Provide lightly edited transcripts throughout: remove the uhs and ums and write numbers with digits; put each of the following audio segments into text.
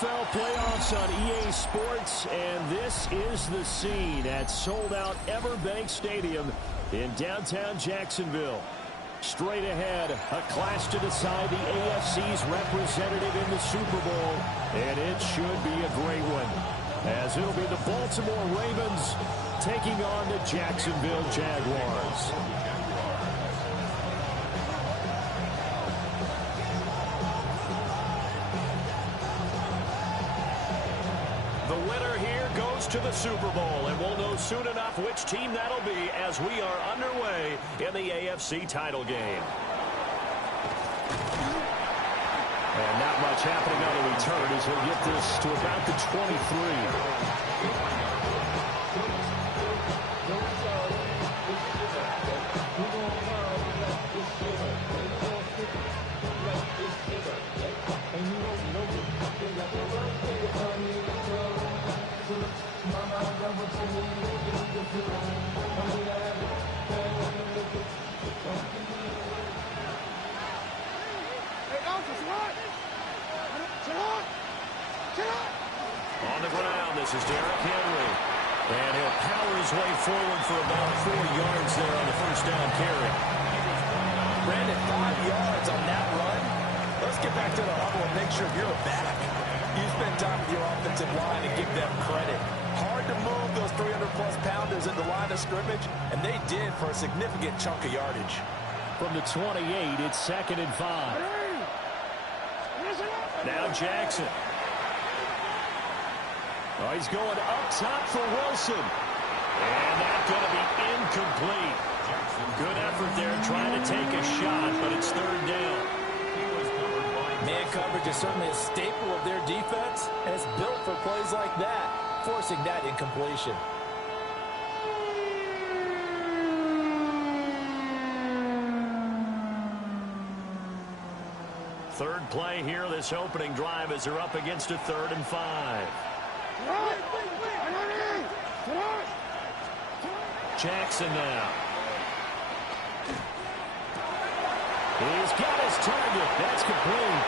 NFL playoffs on EA Sports, and this is the scene at sold-out Everbank Stadium in downtown Jacksonville. Straight ahead, a clash to decide the AFC's representative in the Super Bowl, and it should be a great one, as it'll be the Baltimore Ravens taking on the Jacksonville Jaguars. The winner here goes to the Super Bowl, and we'll know soon enough which team that'll be as we are underway in the AFC title game. And not much happening on the return as he'll get this to about the 23. On the ground, this is Derrick Henry. And he'll power his way forward for about 4 yards there on the first down carry. Brandon, 5 yards on that run. Let's get back to the huddle and make sure you're back. You spend time with your offensive line and give them credit. Hard to move those 300-plus pounders into line of scrimmage, and they did for a significant chunk of yardage. From the 28, it's 2nd and 5. Now Jackson. Oh, he's going up top for Wilson. And that's going to be incomplete. Good effort there trying to take a shot, but it's 3rd down. Man coverage is certainly a staple of their defense, and it's built for plays like that, forcing that incompletion. Third play here, this opening drive as they're up against a 3rd and 5. Jackson now. He's got his target. That's complete.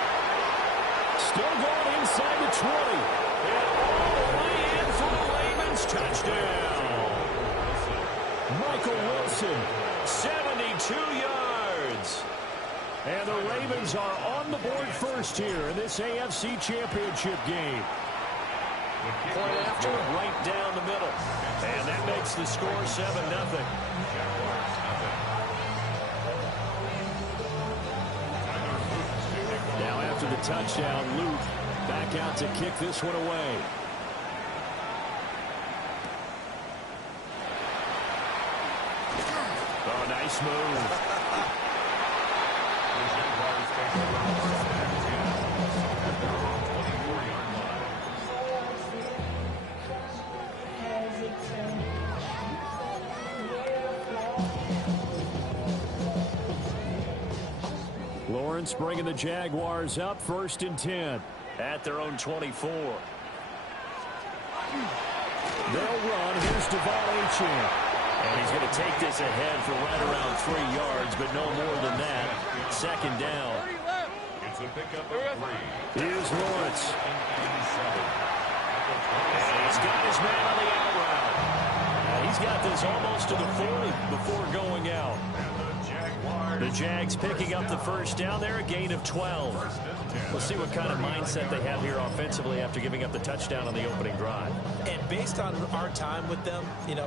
Still going inside the 20. And all the way in for the Ravens. Touchdown. Michael Wilson, 72 yards. And the Ravens are on the board first here in this AFC Championship game. Point after, right down the middle. And that makes the score 7-0. Now after the touchdown, Luke back out to kick this one away. Oh, nice move. Lawrence bringing the Jaguars up 1st and 10 at their own 24. They'll run. Here's Layjohn5. And he's going to take this ahead for right around 3 yards, but no more than that. 2nd down. Here's Lawrence. And he's got his man on the out route. He's got this almost to the 40 before going out. The Jags picking up the first down there, a gain of 12. We'll see what kind of mindset they have here offensively after giving up the touchdown on the opening drive. And based on our time with them,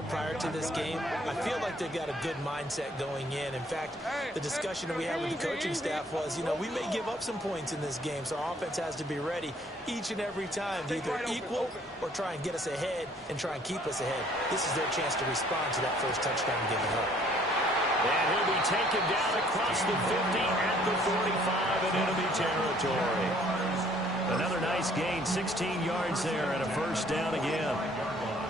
prior to this game, I feel like they've got a good mindset going in. In fact, the discussion that we had with the coaching staff was, we may give up some points in this game, so our offense has to be ready each and every time to either equal or try and get us ahead and try and keep us ahead. This is their chance to respond to that first touchdown given up. And he'll be taken down across the 50 at the 45 in enemy territory. Another nice gain, 16 yards there and a first down again.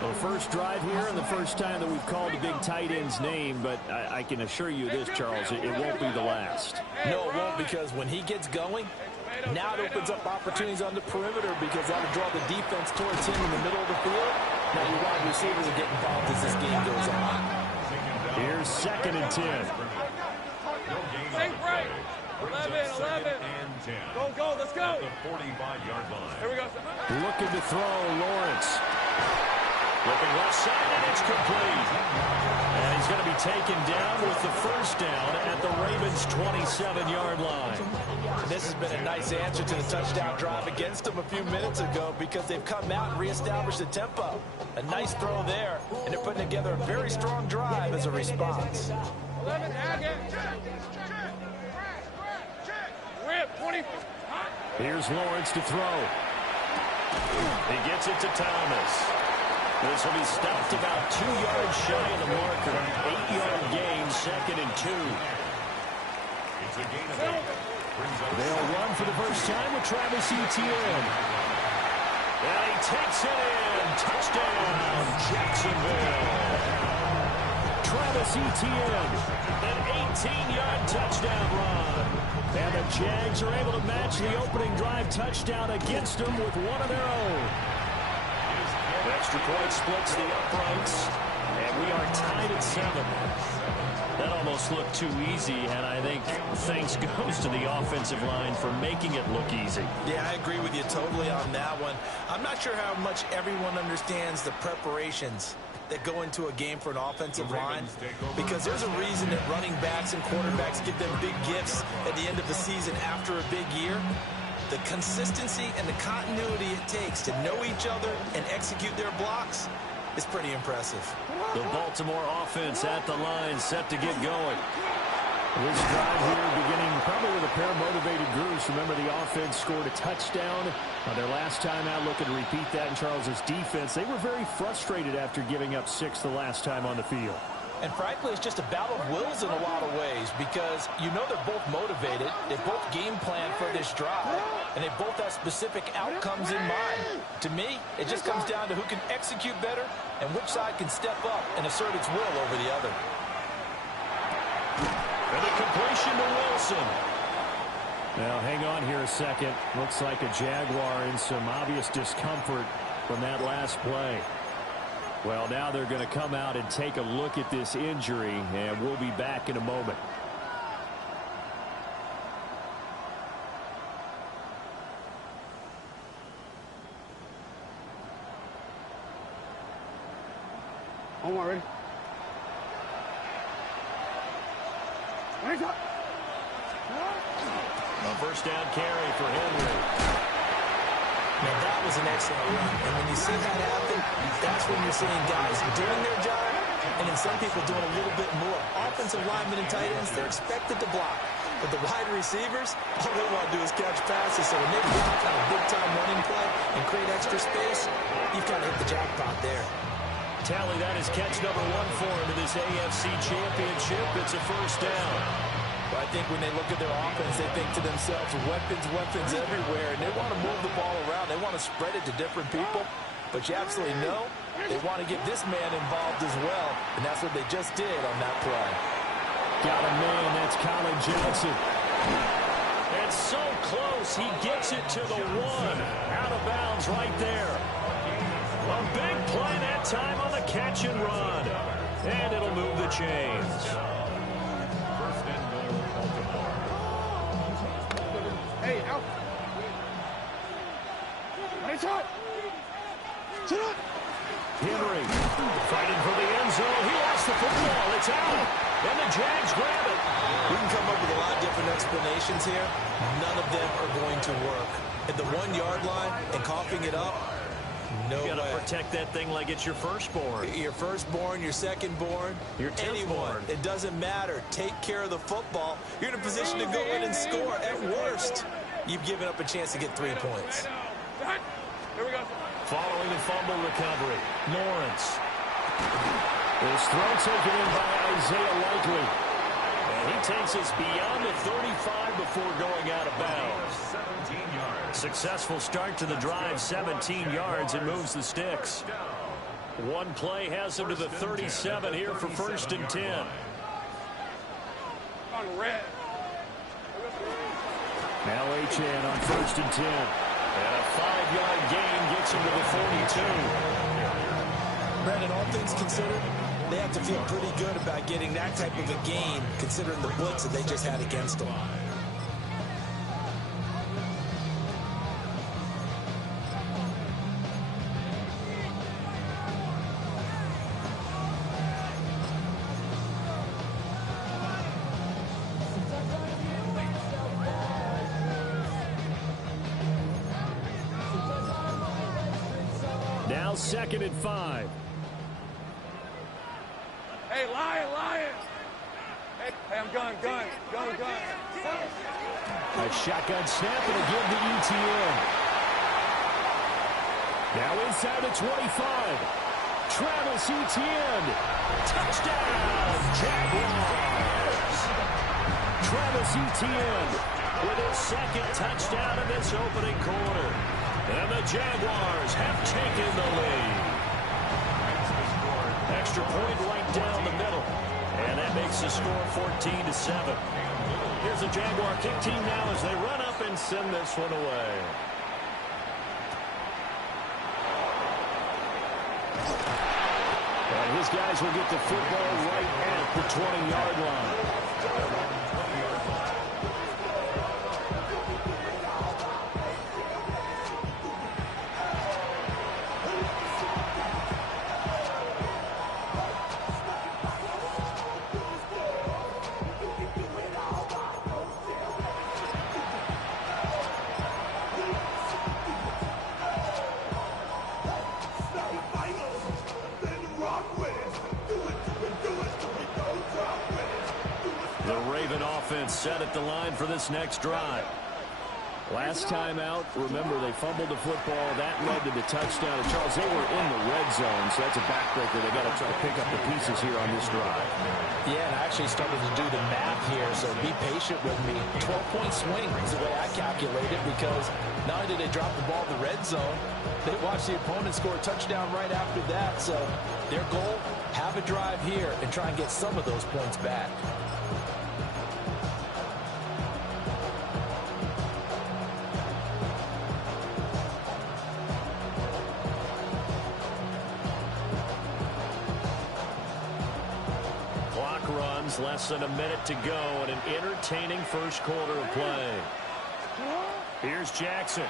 Well, first drive here and the first time that we've called the big tight end's name, but I can assure you this, Charles, it won't be the last. No, it won't, because when he gets going, now it opens up opportunities on the perimeter because that'll draw the defense towards him in the middle of the field. Now your wide receivers are getting involved as this game goes on. Here's 2nd and 10. Safe break. 11. Go, let's go. At the 45-yard line. Here we go. Looking to throw, Lawrence. Looking left side, and it's complete. And he's going to be taken down with the first down at the Ravens' 27-yard line. And this has been a nice answer to the touchdown drive against them a few minutes ago because they've come out and reestablished the tempo. A nice throw there, and they're putting together a very strong drive as a response. 11, Rip, 20. Here's Lawrence to throw. He gets it to Thomas. This will be stopped about 2 yards shy of the marker. 8-yard gain, 2nd and 2. It's a gain of 8. They'll run for the first time with Travis Etienne. And he takes it in. Touchdown, Jacksonville. Travis Etienne, an 18-yard touchdown run. And the Jags are able to match the opening drive touchdown against them with one of their own. Extra point splits the uprights, and we are tied at 7. That almost looked too easy, and I think thanks goes to the offensive line for making it look easy. Yeah, I agree with you totally on that one. I'm not sure how much everyone understands the preparations that go into a game for an offensive line, because there's a reason that running backs and quarterbacks give them big gifts at the end of the season after a big year. The consistency and the continuity it takes to know each other and execute their blocks is pretty impressive. The Baltimore offense at the line, set to get going. This drive here beginning probably with a pair of motivated groups. Remember, the offense scored a touchdown on their last time out. Looking to repeat that in Charles's defense. They were very frustrated after giving up 6 the last time on the field. And frankly, it's just a battle of wills in a lot of ways because you know they're both motivated. They both game plan for this drive, and they both have specific outcomes in mind. To me, it just comes down to who can execute better and which side can step up and assert its will over the other. And a completion to Wilson. Now, hang on here a second. Looks like a Jaguar in some obvious discomfort from that last play. Well, now they're going to come out and take a look at this injury, and we'll be back in a moment. Omar, ready? A first down carry for Henry. Now, that was an excellent run. And when you see that happen, that's when you're seeing guys doing their job, and then some people doing a little bit more. Offensive linemen and tight ends, they're expected to block. But the wide receivers, all they want to do is catch passes. So when they block on a big-time running play and create extra space, you've kind of hit the jackpot there. Tally, that is catch number 1 for him in this AFC Championship. It's a first down. Well, I think when they look at their offense, they think to themselves, weapons everywhere, and they want to move the ball around. They want to spread it to different people, but you absolutely know they want to get this man involved as well, and that's what they just did on that play. Got a man, that's Colin Johnson. It's so close, he gets it to the 1. Out of bounds right there. A big play that time on the catch and run, and it'll move the chains. Hey, out. Nice shot. Henry fighting for the end zone. He lost the football. It's out. And the Jags grab it. We can come up with a lot of different explanations here. None of them are going to work. At the 1-yard line and coughing it up, no way. You got to protect that thing like it's your firstborn. Your firstborn, your secondborn, your anyone. It doesn't matter. Take care of the football. You're in a position to go in and score. At worst, you've given up a chance to get 3 points. Here we go. Following the fumble recovery, Lawrence. This throw taken in by Isaiah Likely. And he takes us beyond the 35 before going out of bounds. 17 yards. Successful start to the drive, 17 yards, and moves the sticks. One play has him to the 37 here for 1st and 10. On red. Now Achane on 1st and 10. And a 5-yard gain gets him to the 42. Brandon, all things considered, they have to feel pretty good about getting that type of a gain, considering the blitz that they just had against them. Now 2nd and 5. Hey, Lion. Hey, I'm gun. A shotgun snap and a give to ETN. Now inside the 25. Travis Etienne. Touchdown, Jaguars. Travis Etienne with his 2nd touchdown in this opening quarter. And the Jaguars have taken the lead. Extra point right down the middle. And that makes the score 14-7. Here's the Jaguar kick team now as they run up and send this one away. And his guys will get the football right at the 20-yard line. Set at the line for this next drive. Last time out, remember, they fumbled the football. That led to the touchdown. And Charles, they were in the red zone, so that's a backbreaker. They got to try to pick up the pieces here on this drive. Yeah, and I actually started to do the math here, so be patient with me. 12-point swing is the way I calculate it, because not only did they drop the ball in the red zone, they watched the opponent score a touchdown right after that. So their goal, have a drive here and try and get some of those points back. Less than a minute to go and an entertaining first quarter of play. Here's Jackson.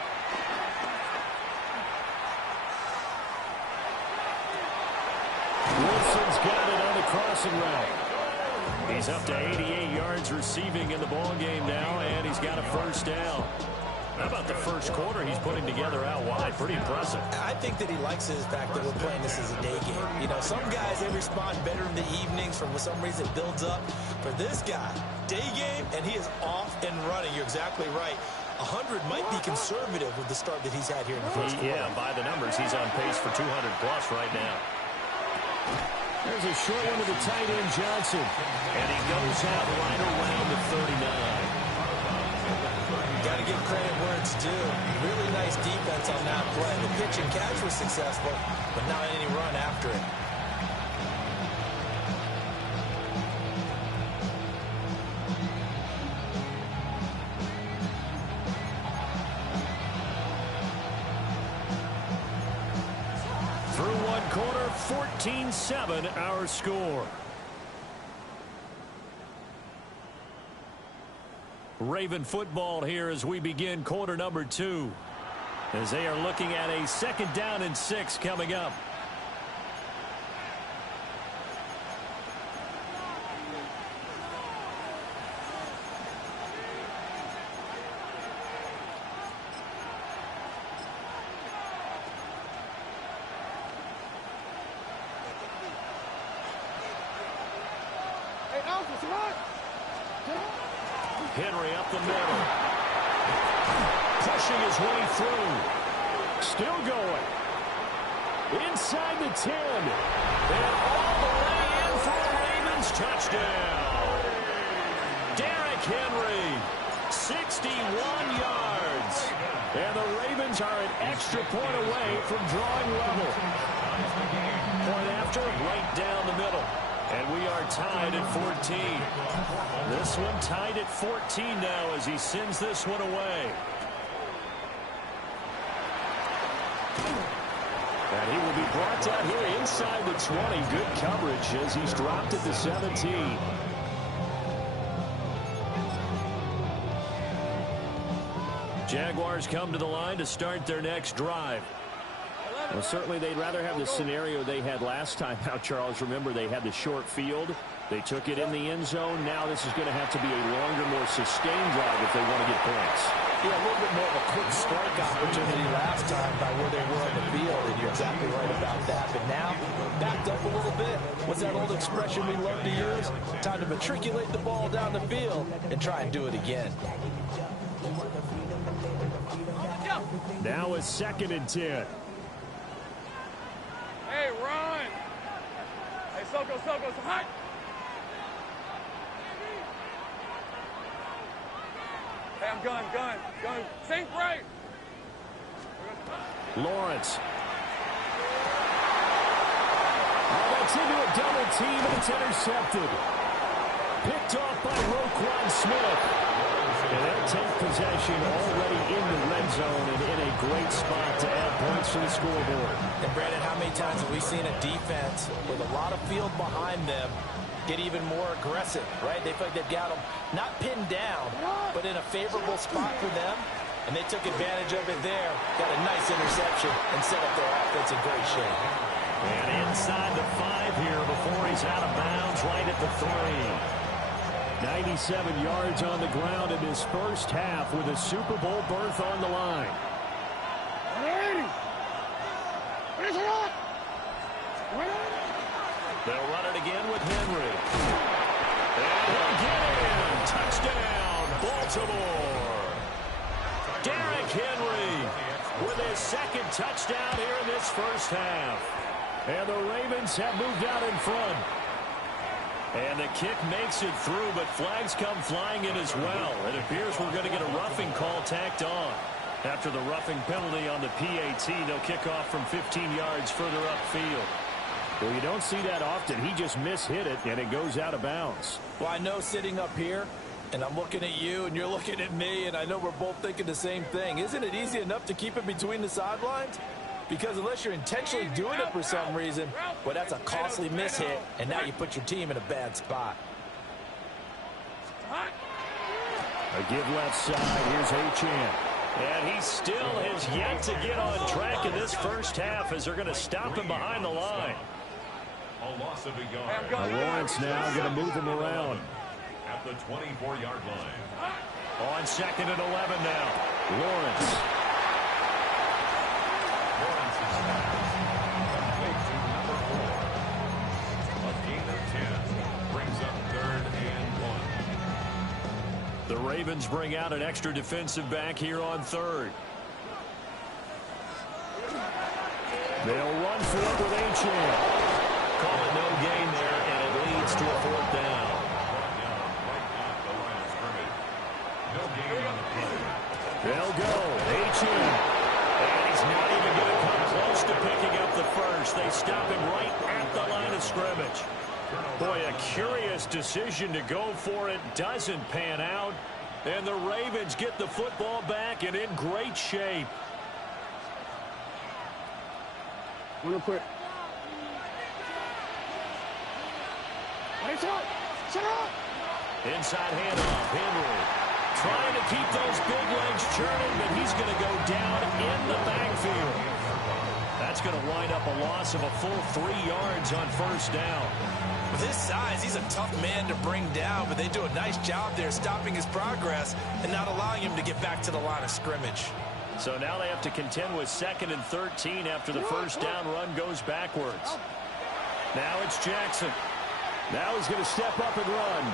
Wilson's got it on the crossing route. He's up to 88 yards receiving in the ball game now, and he's got a first down. How about the first quarter he's putting together out wide? Pretty impressive. I think that he likes the fact that we're playing this as a day game. You know, some guys, they respond better in the evenings. For some reason, it builds up. For this guy, day game, and he is off and running. You're exactly right. 100 might be conservative with the start that he's had here in the first quarter. Yeah, by the numbers, he's on pace for 200-plus right now. There's a short one to the tight end, Johnson. And he goes out right around the 39. Got to give credit where it's due. Really nice defense on that play. The pitch and catch was successful, but not any run after it. Through one quarter, 14-7 our score. Raven football here as we begin quarter number 2. As they are looking at a 2nd down and 6 coming up. Hey, Alpha, what? Henry up the middle. Pushing his way through. Still going. Inside the 10. And all the way in for a Ravens touchdown. Derrick Henry, 61 yards. And the Ravens are an extra point away from drawing level. Point after, right down the middle. And we are tied at 14. This one tied at 14 now as he sends this one away. And he will be brought down here inside the 20. Good coverage as he's dropped at the 17. Jaguars come to the line to start their next drive. Well, certainly they'd rather have the scenario they had last time out, Charles. Remember, they had the short field. They took it in the end zone. Now this is going to have to be a longer, more sustained drive if they want to get points. Yeah, a little bit more of a quick strike opportunity last time by where they were on the field. And You're exactly right about that. But now, backed up a little bit. What's that old expression we love to use? Time to matriculate the ball down the field and try and do it again. Now a 2nd and 10. Hey, run. Hey, Soko, hot. Hey, I'm gun. Sink right. Lawrence. Now that's into a double team, and it's intercepted. Picked off by Roquan Smith. And they'll take possession already in the red zone and in a great spot to add points to the scoreboard. And, Brandon, how many times have we seen a defense with a lot of field behind them get even more aggressive, right? They feel like they've got them not pinned down, but in a favorable spot for them. And they took advantage of it there. Got a nice interception and set up their offense in great shape. And inside the 5 here before he's out of bounds right at the 3. 97 yards on the ground in his first half with a Super Bowl berth on the line. They'll run it again with Henry. And he'll get in. Touchdown, Baltimore. Derrick Henry with his 2nd touchdown here in this first half. And the Ravens have moved out in front. And the kick makes it through, but flags come flying in as well. It appears we're going to get a roughing call tacked on. After the roughing penalty on the PAT, they'll kick off from 15 yards further upfield. Well, you don't see that often. He just mishit it, and it goes out of bounds. Well, I know sitting up here, and I'm looking at you, and you're looking at me, and I know we're both thinking the same thing. Isn't it easy enough to keep it between the sidelines? Because unless you're intentionally doing it for some reason, well, that's a costly mishit, and now you put your team in a bad spot. A give left side. Here's Achane. And he still has yet to get on track in this first half as they're going to stop him behind the line. A loss of a yard. Lawrence now going to move him around. At the 24-yard line. On 2nd and 11 now. Lawrence. Lawrence is complete to number 4. A gain of 10 brings up 3rd and 1. The Ravens bring out an extra defensive back here on 3rd. They'll run for it with Achane. Call it no gain there, and it leads to a 4th down. Right at the line of scrimmage. No gain on the play. They'll go. Achane. And he's not even going to come close to picking up the first. They stop him right at the line of scrimmage. Boy, a curious decision to go for it. Doesn't pan out. And the Ravens get the football back and in great shape. Real quick. Inside handoff, Henry. Trying to keep those big legs churning, but he's going to go down in the backfield. That's going to wind up a loss of a full 3 yards on first down. With his size, he's a tough man to bring down, but they do a nice job there stopping his progress and not allowing him to get back to the line of scrimmage. So now they have to contend with 2nd and 13 after the first down run goes backwards. Now it's Jackson. Now he's going to step up and run.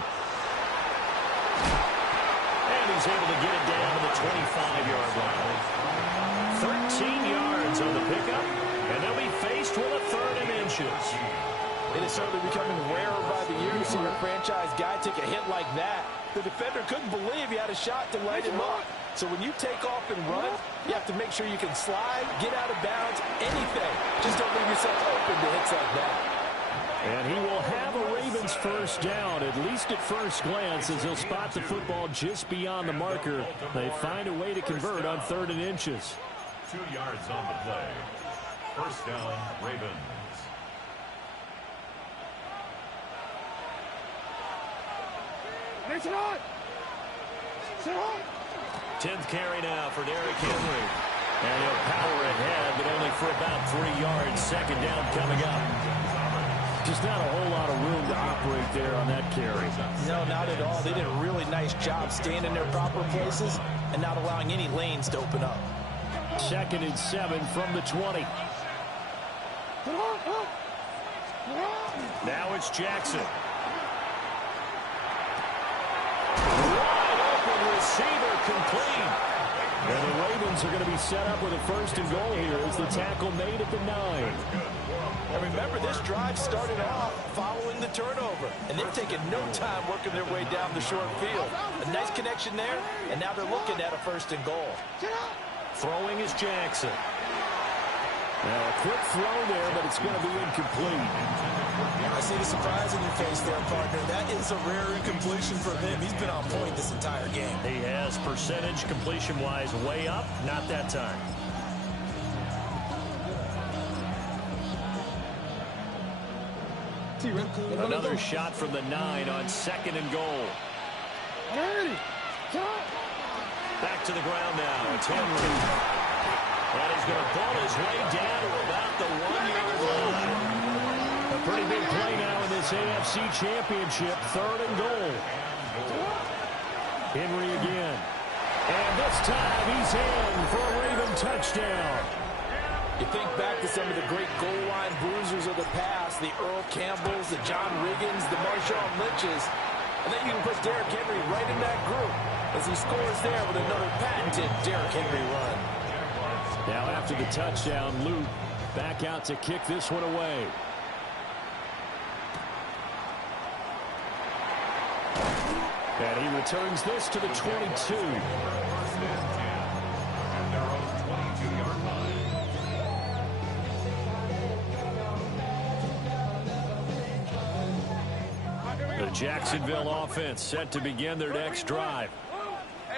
And he's able to get it down to the 25-yard line. 13 yards on the pickup, and they'll be faced with a 3rd and inches. It is certainly becoming rarer by the year to see a franchise guy take a hit like that. The defender couldn't believe he had a shot to light him up. So when you take off and run, you have to make sure you can slide, get out of bounds, anything. Just don't leave yourself open to hits like that. And he will have a Ravens first down, at least at first glance, as he'll spot the football just beyond the marker. They find a way to convert on 3rd and inches. 2 yards on the play. First down, Ravens. Sit on! Sit on! 10th carry now for Derrick Henry. And he'll power ahead, but only for about 3 yards. 2nd down coming up. Just not a whole lot of room to operate there on that carry. No, not at all. They did a really nice job staying in their proper places and not allowing any lanes to open up. 2nd and 7 from the 20. Now it's Jackson. Wide open receiver complete. And the Ravens are going to be set up with a first and goal here as the tackle made at the 9. And remember, this drive started off following the turnover, and they've taken no time working their way down the short field. A nice connection there, and now they're looking at a first and goal. Throwing is Jackson. Now a quick throw there, but it's going to be incomplete. I see the surprise in your face there, partner. That is a rare incompletion from him. He's been on point this entire game. He has percentage completion-wise way up, not that time. Another shot from the 9 on 2nd and goal. Back to the ground now. It's Henry. And he's going to pull his way down to about the 1-yard line. A pretty big play now in this AFC Championship. 3rd and goal. Henry again. And this time he's in for a Raven touchdown. You think back to some of the great goal line bruisers of the past, the Earl Campbells, the John Riggins, the Marshawn Lynches, and then you can put Derrick Henry right in that group as he scores there with another patented Derrick Henry run. Now after the touchdown, Luke back out to kick this one away. And he returns this to the 22. The Jacksonville offense set to begin their next drive.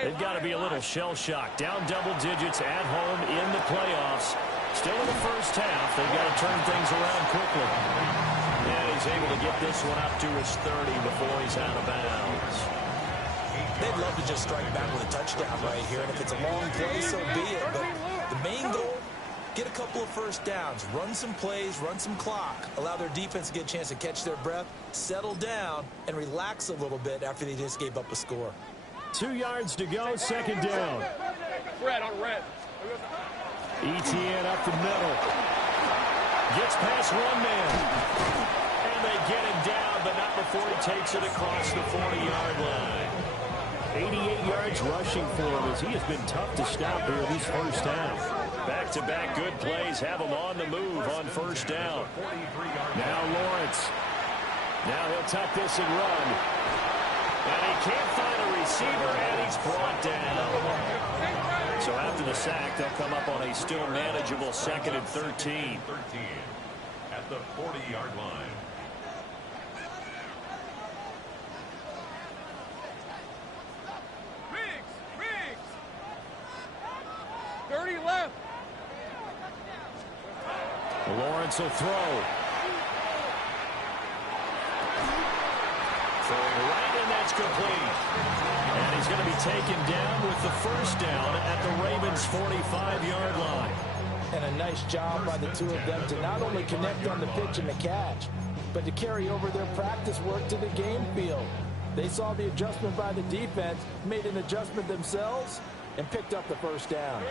They've got to be a little shell-shocked. Down double digits at home in the playoffs. Still in the first half. They've got to turn things around quickly. And he's able to get this one up to his 30 before he's out of bounds. They'd love to just strike back with a touchdown right here. And if it's a long play, so be it. But the main goal, get a couple of first downs. Run some plays, run some clock. Allow their defense to get a chance to catch their breath, settle down, and relax a little bit after they just gave up a score. 2 yards to go, 2nd down. Red on red. ETN up the middle. Gets past one man. And they get him down, but not before he takes it across the 40-yard line. 88 yards rushing for him as he has been tough to stop here this first half. Back-to-back good plays have him on the move on first down. Now Lawrence. Now he'll tuck this and run. And he can't find a receiver, and he's brought down. So after the sack, they'll come up on a still manageable 2nd and 13. At the 40-yard line. Riggs! 30 left. Lawrence will throw. Throwing right, and that's complete. And he's going to be taken down with the first down at the Ravens' 45-yard line. And a nice job by the two of them to not only connect on the pitch and the catch, but to carry over their practice work to the game field. They saw the adjustment by the defense, made an adjustment themselves, and picked up the first down.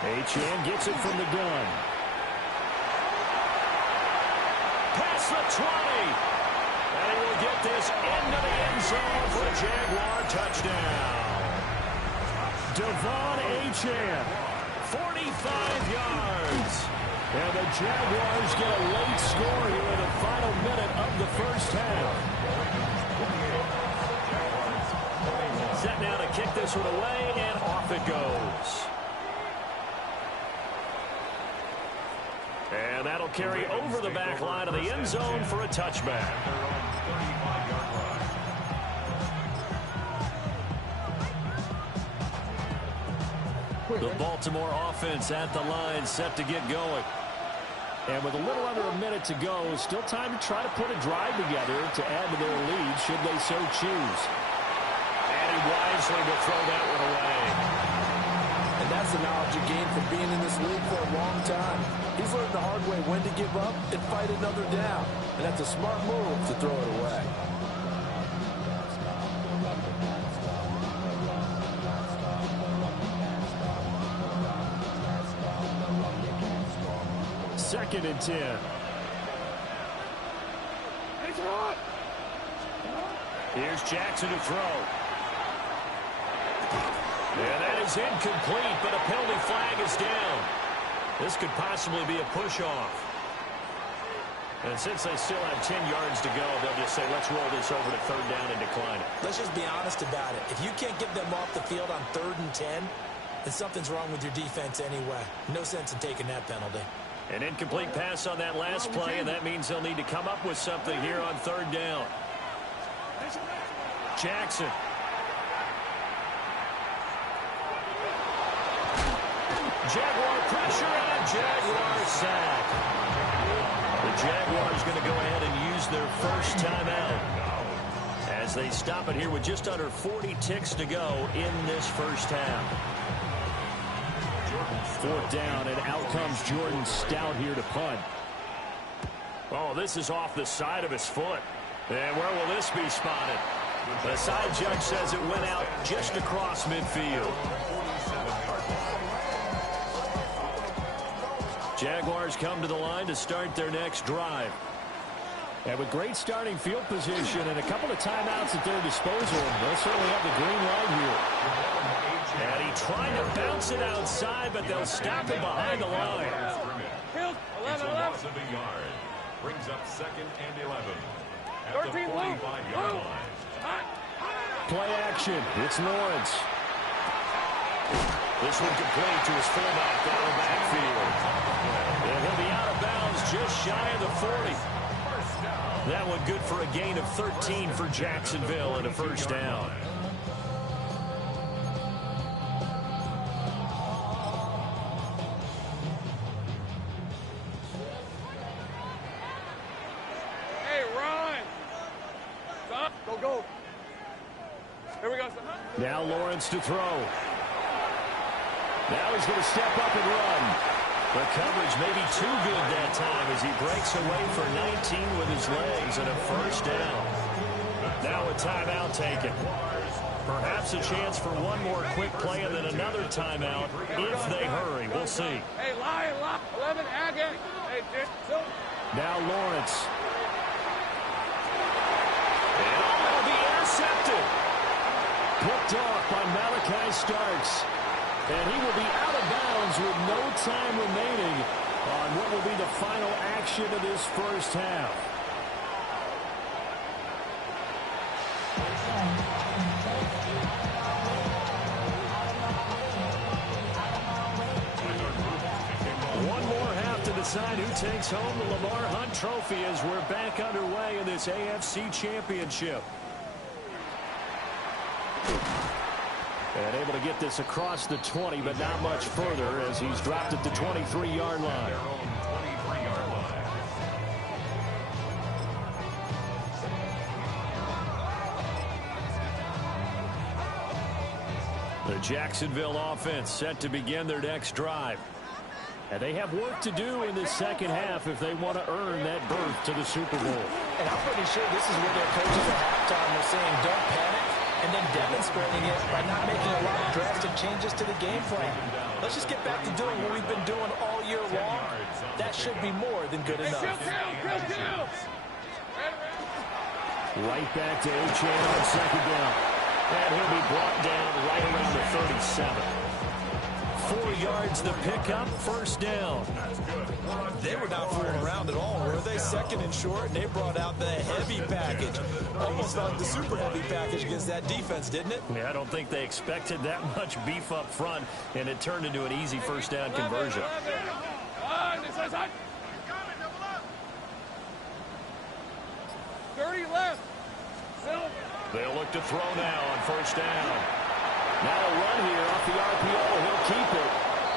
Achane gets it from the gun. Past the 20. And he will get this into the end zone for a Jaguar touchdown. Devon Achane, 45 yards. And the Jaguars get a late score here in the final minute of the first half. Set now to kick this one away, and off it goes. And that'll carry over the back line of the end zone for a touchback. The Baltimore offense at the line, set to get going. And with a little under a minute to go, still time to try to put a drive together to add to their lead should they so choose. And he wisely will throw that one away. And that's the knowledge you gain from being in this league for a long time. He's learned the hard way when to give up and fight another down. And that's a smart move to throw it away. 2nd and 10. Here's Jackson to throw. And that is incomplete, but a penalty flag is down. This could possibly be a push-off. And since they still have 10 yards to go, they'll just say, let's roll this over to 3rd down and decline it. Let's just be honest about it. If you can't get them off the field on 3rd and 10, then something's wrong with your defense anyway. No sense in taking that penalty. An incomplete pass on that last play, and that means they'll need to come up with something here on 3rd down. Jackson. Jaguar pressure and a Jaguar sack. The Jaguars going to go ahead and use their first timeout as they stop it here with just under 40 ticks to go in this first half. 4th down, and out comes Jordan Stout here to punt. Oh, this is off the side of his foot. And where will this be spotted? The side judge says it went out just across midfield. Jaguars come to the line to start their next drive. And with great starting field position and a couple of timeouts at their disposal, they'll certainly have the green light here. And he tried to bounce it outside, but they'll stop it behind the line. 11. Brings up 2nd and 11. 13 move. Play action. It's Lawrence. This one complete to his fullback down the backfield. And he'll be out of bounds just shy of the 40. That one good for a gain of 13 for Jacksonville and a first down. Hey, run. Go. Here we go, son. Now Lawrence to throw. Now he's going to step up and run. The coverage may be too good that time as he breaks away for 19 with his legs and a first down. Now a timeout taken. Perhaps a chance for one more quick play and then another timeout if they hurry. We'll see. Hey, lie. 11, Agate. Hey, so. Now Lawrence. And that'll be intercepted. Picked off by Malachi Starks. And he will be out of bounds with no time remaining on what will be the final action of this first half. One more half to decide who takes home the Lamar Hunt Trophy as we're back underway in this AFC Championship. And able to get this across the 20, but not much further as he's dropped at the 23-yard line. The Jacksonville offense set to begin their next drive. And they have work to do in this second half if they want to earn that berth to the Super Bowl. And I'm pretty sure this is where their coaches at halftime were saying, don't panic, and then demonstrating it by not making a lot of drastic changes to the game plan. Let's just get back to doing what we've been doing all year long. That should be more than good enough. Right back to Layjohn on 2nd down. And he'll be brought down right around the 37. 4 yards the pickup, first down. They were not fooling around at all, were they? 2nd and short, and they brought out the heavy package. Almost like the super heavy package against that defense, didn't it? Yeah, I don't think they expected that much beef up front, and it turned into an easy first down conversion. 30 left. They'll look to throw now on first down. Now a run here off the RPO. He'll keep it.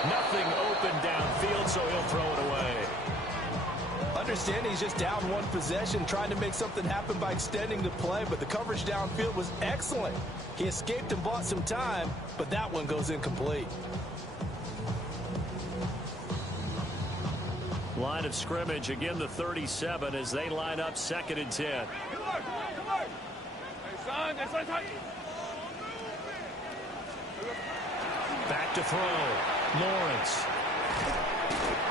Nothing open downfield, so he'll throw it away. Understand he's just down one possession, trying to make something happen by extending the play, but the coverage downfield was excellent. He escaped and bought some time, but that one goes incomplete. Line of scrimmage, again the 37 as they line up 2nd and 10. Hey, son, this one's hot. Back to throw. Lawrence.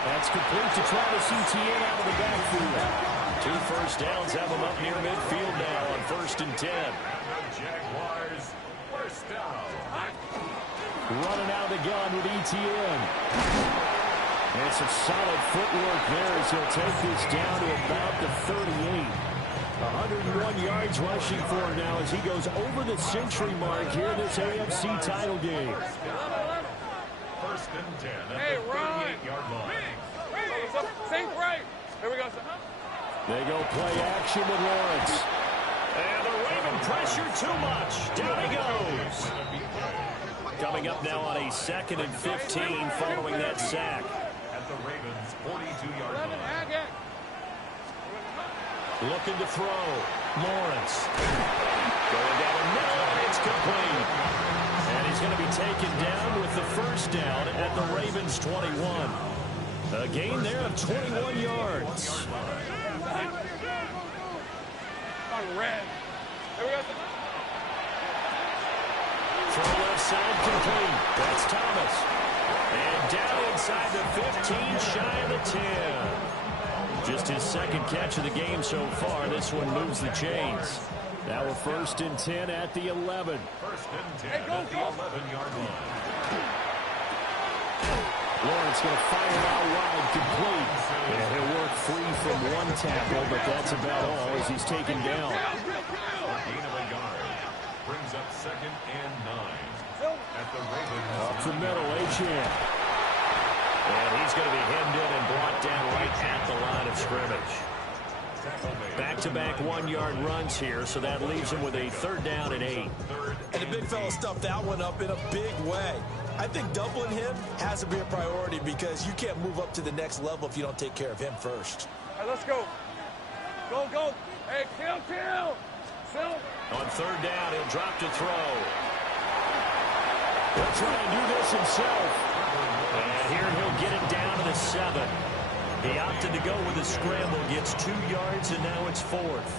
And That's complete to Travis Etienne out of the backfield. 2 first downs have him up near midfield now on 1st and 10. Jaguars, first down. Running out of the gun with Etienne. And some solid footwork there as he'll take this down to about the 38. 101 yards rushing for him now as he goes over the century mark here in this AFC title game. 1st and 10 at Hey, the Ron. 38-yard line. Sink right. Here we go. They go play action with Lawrence. And the Raven pressure too much. Down he goes. Coming up now on a 2nd and 15 following that sack. At the Ravens' 42-yard line. Looking to throw. Lawrence. Going down the middle, and it's complete. And he's going to be taken down with the first down at the Ravens' 21. A gain there of 21 yards. On red. Here we go. Throw left side complete. That's Thomas. And down inside the 15, shy of the 10. Just his 2nd catch of the game so far. This one moves the chains. Now a 1st and 10 at the 11. 1st and 10 at the 11-yard line. Lawrence going to fire it out wide, complete. And he'll work free from one tackle, but that's about all as he's taken down. Gain of a yard. Brings up 2nd and 9. At the Ravens. Up the middle, Layjohn. And he's going to be hemmed in and brought down right at the line of scrimmage. Back-to-back 1-yard runs here, so that leaves him with a 3rd down and 8. And the big fella stuffed that one up in a big way. I think doubling him has to be a priority because you can't move up to the next level if you don't take care of him first. All right, let's go. Go. Hey, kill. On 3rd down, he'll drop to throw. He'll try and do this himself. And here he'll get it down to the 7. He opted to go with a scramble, gets 2 yards, and now it's 4th.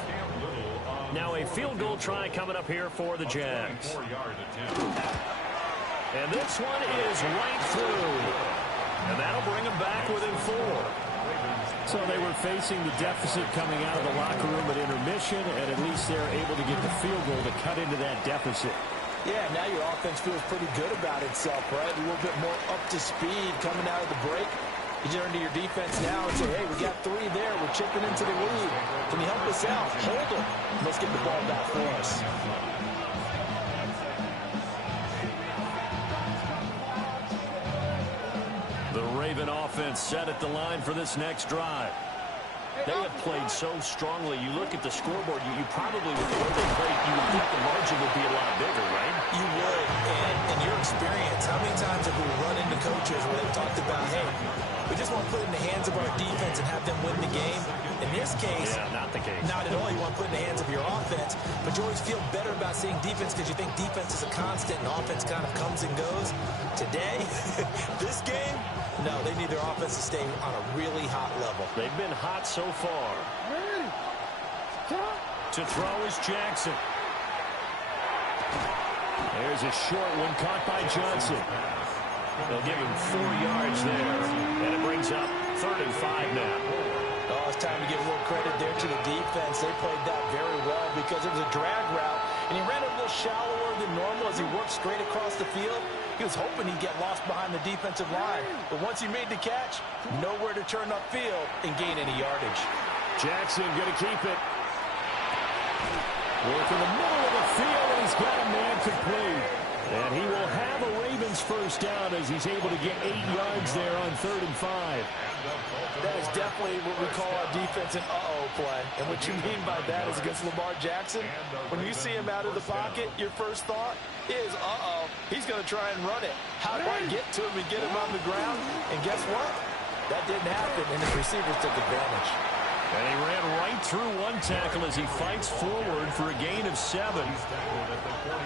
Now a field goal try coming up here for the Jags. And this one is right through. And that'll bring them back within 4. So they were facing the deficit coming out of the locker room at intermission, and at least they're able to get the field goal to cut into that deficit. Yeah, now your offense feels pretty good about itself, right? A little bit more up to speed coming out of the break. You turn to your defense now and say, hey, we got 3 there. We're chipping into the lead. Can you help us out? Hold them. Let's get the ball back for us. The Raven offense set at the line for this next drive. They have played so strongly. You look at the scoreboard, you probably, with the way they played, you would think the margin would be a lot bigger, right? You would. And in your experience, how many times have we run into coaches where they've talked about, hey, we just want to put it in the hands of our defense and have them win the game? In this case, yeah, not the case. Not at all. You want to put it in the hands of your offense, but you always feel better about seeing defense because you think defense is a constant and offense kind of comes and goes. Today, this game, no, they need their offense to stay on a really hot level. They've been hot so far. To throw is Jackson. There's a short one caught by Johnson. They'll give him 4 yards there, and it brings up 3rd and 5 now. Oh, it's time to give a little credit there to the defense. They played that very well because it was a drag route, and he ran a little shallower than normal as he worked straight across the field. He was hoping he'd get lost behind the defensive line, but once he made the catch, nowhere to turn upfield and gain any yardage. Jackson going to keep it. Work in the middle of the field, and he's got a man complete. And he will have a Ravens first down as he's able to get 8 yards there on 3rd and 5. That is definitely what we call our defense an uh-oh play. And what you mean by that is against Lamar Jackson, when you see him out of the pocket, your first thought is, uh-oh, he's going to try and run it. How do I get to him and get him on the ground? And guess what? That didn't happen, and his receivers took advantage. And he ran right through one tackle as he fights forward for a gain of 7.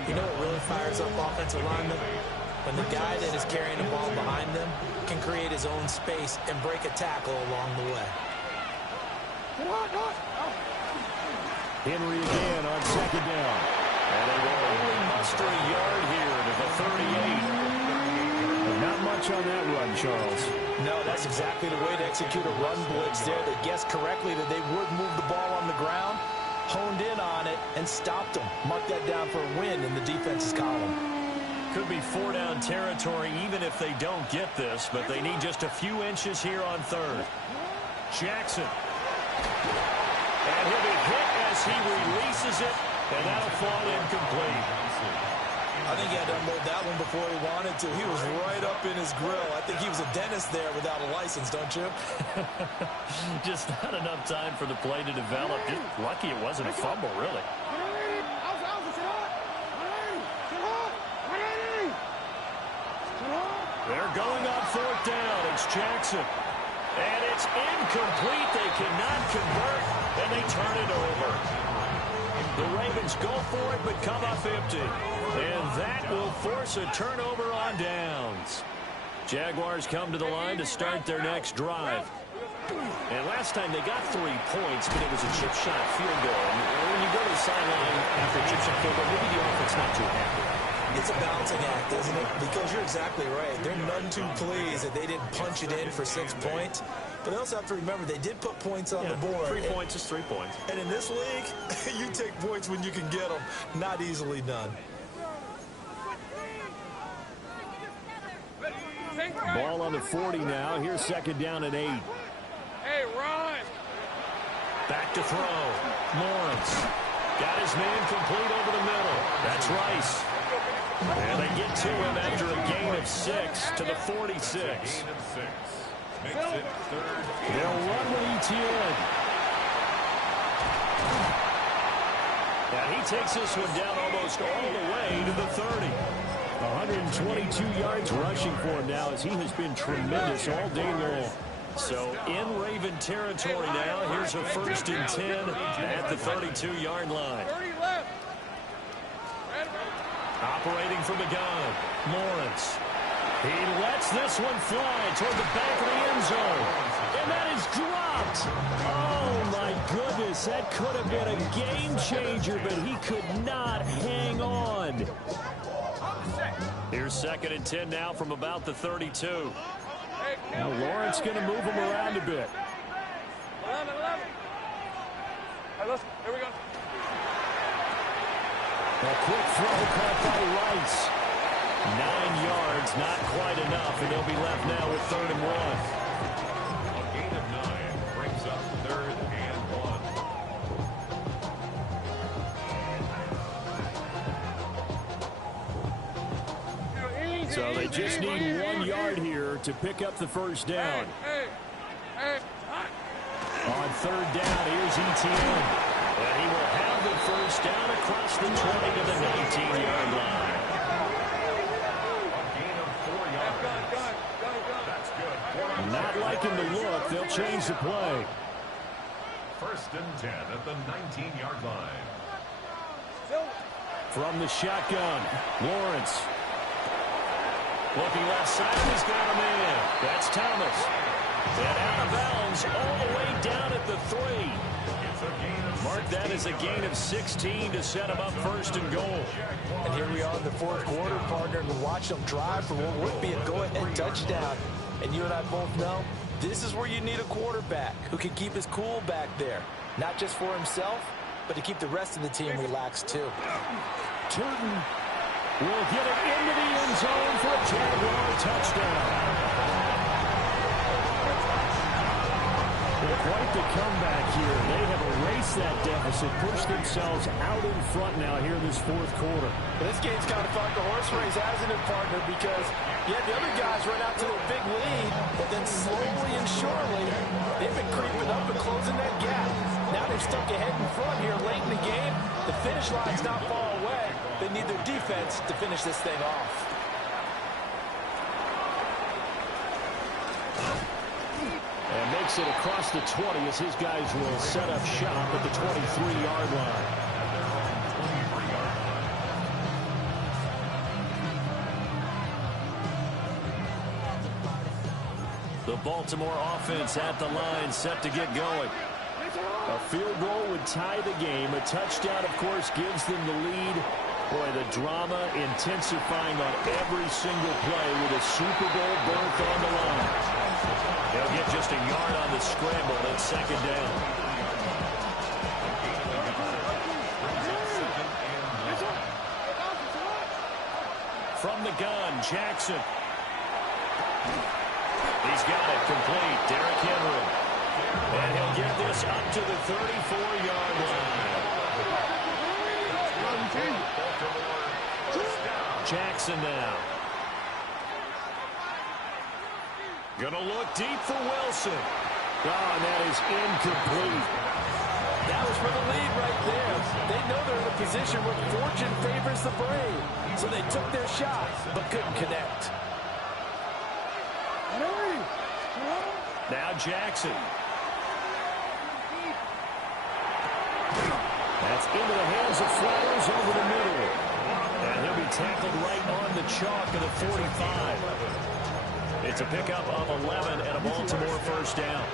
You know what really fires up offensive linemen? When the guy that is carrying the ball behind them can create his own space and break a tackle along the way. Henry again on 2nd down. And they will only muster a yard here to the 38. Not much on that run, Charles. No, that's exactly the way to execute a run blitz there. They guessed correctly that they would move the ball on the ground, honed in on it, and stopped them. Mark that down for a win in the defense's column. Could be 4-down territory even if they don't get this, but they need just a few inches here on third. Jackson. And he'll be hit as he releases it, and that'll fall incomplete. I think he had to unload that one before he wanted to. He was right up in his grill. I think he was a dentist there without a license, don't you? Just not enough time for the play to develop. Just lucky it wasn't a fumble, really. They're going on fourth down. It's Jackson. And it's incomplete. They cannot convert, and they turn it over. The Ravens go for it, but come up empty. And that will force a turnover on downs. Jaguars come to the line to start their next drive. And last time they got 3 points, but it was a chip shot field goal. And when you go to the sideline after a chip shot field goal, maybe the offense not too happy. It's a balancing act, isn't it? Because you're exactly right. They're none too pleased that they didn't punch it in for 6 points. But they also have to remember they did put points on the board. 3 points is 3 points. And in this league, you take points when you can get them. Not easily done. Ball on the 40 now. Here's second down and 8. Hey, run! Back to throw. Lawrence. Got his man complete over the middle. That's Rice. And they get to him after a gain of 6 to the 46. Gain of 6. Makes it third. They'll run with Etienne. And he takes this one down almost all the way to the 30. 122 yards rushing for him now as he has been tremendous all day long. So in Raven territory now. Here's a 1st and 10 at the 32-yard line. 30 left. Operating from the gun, Lawrence. He lets this one fly toward the back of the end zone. And that is dropped. Oh, my goodness. That could have been a game changer, but he could not hang on. Here's 2nd and 10 now from about the 32. Now Lawrence going to move him around a bit. 11. Hey, let's, here we go. A quick throw caught by Rice. 9 yards, not quite enough, and they'll be left now with 3rd and 1. A gain of 9 brings up 3rd and 1. So they just need 1 yard here to pick up the first down. Hey. On 3rd down, here's Etienne. And he will have the first down across the 20 to the 19-yard line. A gain of 4 yards. That's good. Not liking the look. They'll change the play. 1st and 10 at the 19-yard line. From the shotgun, Lawrence. Looking left side, he's got a man. That's Thomas. And out of bounds all the way down at the 3. It's a gain of Mark that as a gain of 16 to set him up 1st and goal. And here we are in the 4th quarter, partner, and watch them drive for what would be a go-ahead touchdown. And you and I both know this is where you need a quarterback who can keep his cool back there. Not just for himself, but to keep the rest of the team relaxed, too. Turton will get it into the end zone for a Jaguar touchdown. Well, quite the comeback here. They have erased that deficit, pushed themselves out in front now here in this 4th quarter. This game's kind of fun. The horse race, hasn't it, partner? Because, yeah, the other guys run out to their big lead, but then slowly and surely, they've been creeping up and closing that gap. Now they're stuck ahead in front here late in the game. The finish line's not far away. They need their defense to finish this thing off. And makes it across the 20 as his guys will set up shop at the 23-yard line. The Baltimore offense at the line, set to get going. A field goal would tie the game. A touchdown, of course, gives them the lead. Boy, the drama intensifying on every single play with a Super Bowl berth on the line. They'll get just a yard on the scramble. That's second down. From the gun, Jackson. He's got it complete. Derrick Henry. And he'll get this up to the 34-yard line. Jackson now. Gonna look deep for Wilson. Oh, and that is incomplete. That was for the lead right there. They know they're in a position where fortune favors the brave. So they took their shot, but couldn't connect. Now Jackson. That's into the hands of Flowers over the middle. And he'll be tackled right on the chalk of the 45. It's a pickup of 11 and a Baltimore first down.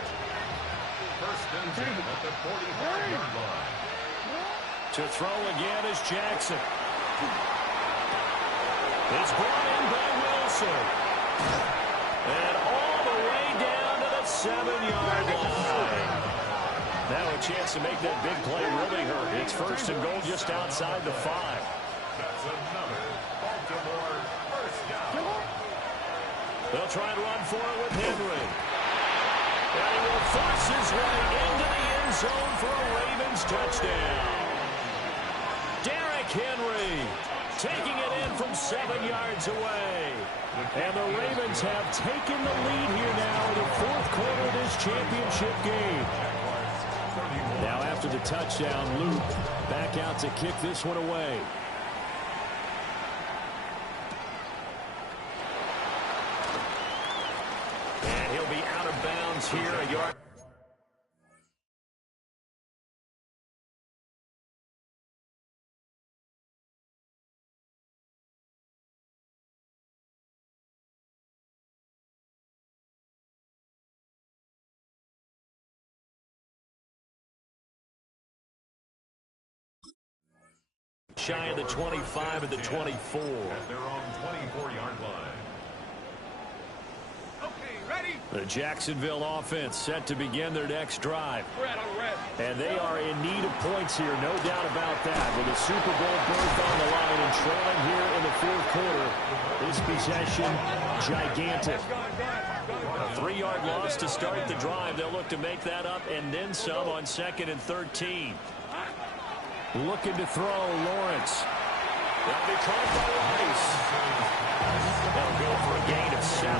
First and 10 at the 45-yard line. To throw again is Jackson. It's brought in by Wilson. And all the way down to the 7-yard line. Now a chance to make that big play really hurt. It's first and goal just outside the 5. That's another Baltimore first down. They'll try and run for it with Henry. And he will force his way into the end zone for a Ravens touchdown. Derrick Henry taking it in from 7 yards away. And the Ravens have taken the lead here now in the fourth quarter of this championship game. Now after the touchdown, Luke back out to kick this one away. And he'll be out of bounds here, a yard. Shy of the 25 and the 24. At their own 24-yard line. Okay, ready? The Jacksonville offense set to begin their next drive. Red on red. And they are in need of points here, no doubt about that. With a Super Bowl berth on the line and trailing here in the fourth quarter. This possession, gigantic. A 3-yard loss to start the drive. They'll look to make that up and then some on 2nd and 13. Looking to throw, Lawrence. They'll be caught by Rice. They'll go for a gain of 7.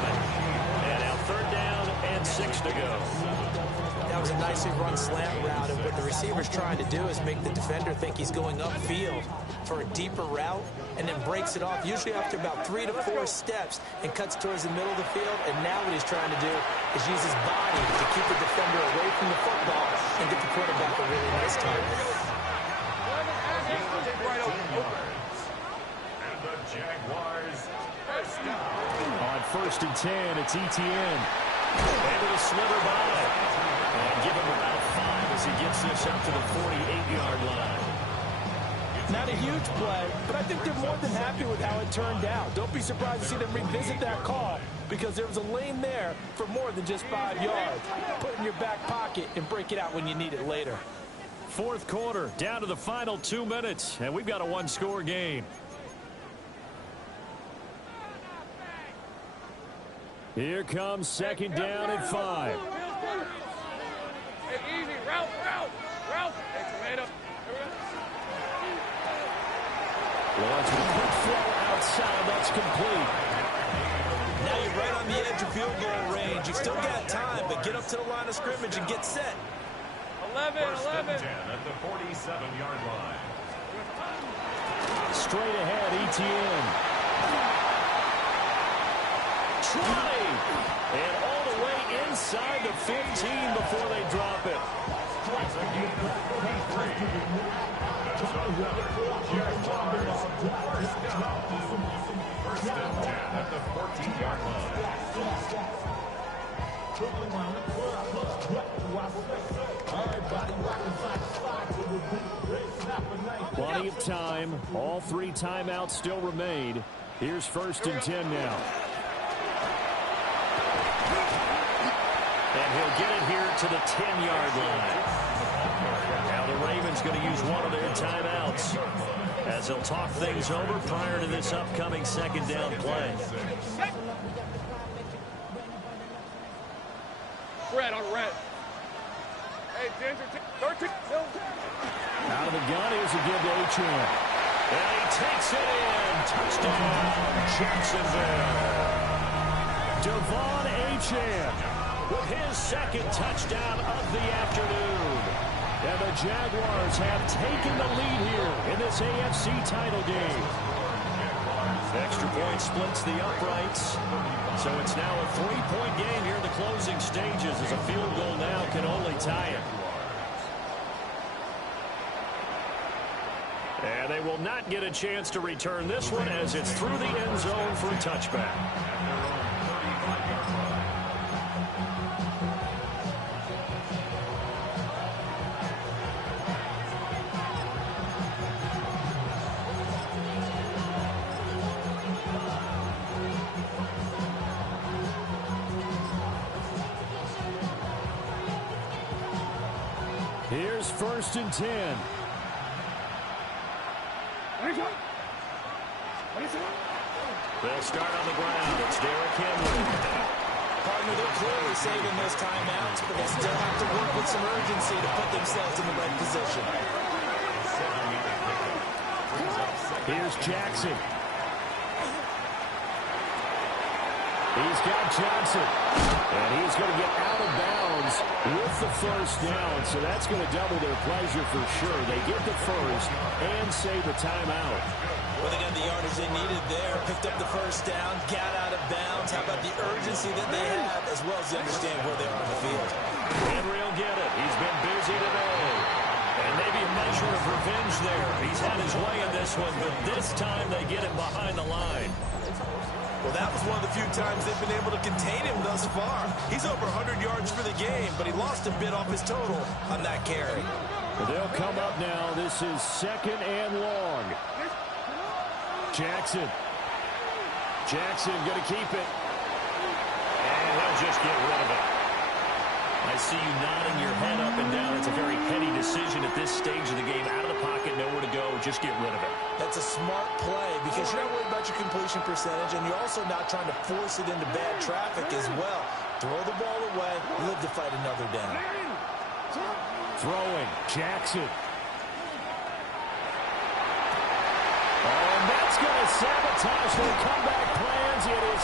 And now 3rd down and 6 to go. That was a nicely run slant route, and what the receiver's trying to do is make the defender think he's going upfield for a deeper route, and then breaks it off, usually after about 3 to 4 steps, and cuts towards the middle of the field. And now what he's trying to do is use his body to keep the defender away from the football and get the quarterback a really nice target. And the Jaguars first down. On 1st and 10, it's Etienne. Into the slither by. And give him about 5 as he gets this up to the 48-yard line. Not a huge play, but I think they're more than happy with how it turned out. Don't be surprised to see them revisit that call, because there was a lane there for more than just 5 yards. Put it in your back pocket and break it out when you need it later. Fourth quarter, down to the final 2 minutes, and we've got a 1-score game. Here comes 2nd down and 5. Hey, easy. Route. Hey, tomato. Lawrence with a quick throw outside. That's complete. Now you're right on the edge of field goal range. You've still got time, but get up to the line of scrimmage and get set. 11. First and 10 at the 47-yard line. Straight ahead, Etienne. Trotting. And all the way inside the 15 before they drop it. That's another Jaguars first down. First and 10 at the 14-yard line. Plenty of time. All 3 timeouts still remain. Here's 1st and 10 now. And he'll get it here to the 10-yard line. Now the Ravens going to use one of their timeouts as they'll talk things over prior to this upcoming 2nd down play. Red on red. Hey, Ginger, 13. Out of the gun, here's a give to Achane. And he takes it in. Touchdown, Jacksonville. Devon Achane With his 2nd touchdown of the afternoon. And the Jaguars have taken the lead here in this AFC title game. Extra point splits the uprights. So it's now a 3-point game here in the closing stages as a field goal now can only tie it. And they will not get a chance to return this one as it's through the end zone for a touchback. Here's 1st and 10. They'll start on the ground. It's Derrick Henry. Partner, they're clearly saving those timeouts, but they still have to work with some urgency to put themselves in the right position. Here's Jackson. He's got Johnson. And he's going to get out of bounds with the 1st down. So that's going to double their pleasure for sure. They get the 1st and save the timeout. Well, they got the yardage they needed there. Picked up the 1st down, got out of bounds. How about the urgency that they have, as well as they understand where they are on the field. Henry will get it. He's been busy today. And maybe a measure of revenge there. He's had his way in this one, but this time they get him behind the line. Well, that was one of the few times they've been able to contain him thus far. He's over 100 yards for the game, but he lost a bit off his total on that carry. They'll come up now. This is 2nd and long. Jackson going to keep it. And he'll just get rid of it. I see you nodding your head up and down. It's a very heady decision at this stage of the game. Out of the pocket, nowhere to go. Just get rid of it. That's a smart play because you're not worried about your completion percentage, and you're also not trying to force it into bad traffic as well. Throw the ball away, live to fight another down. Throwing, Jackson. And that's going to sabotage their comeback plans. It is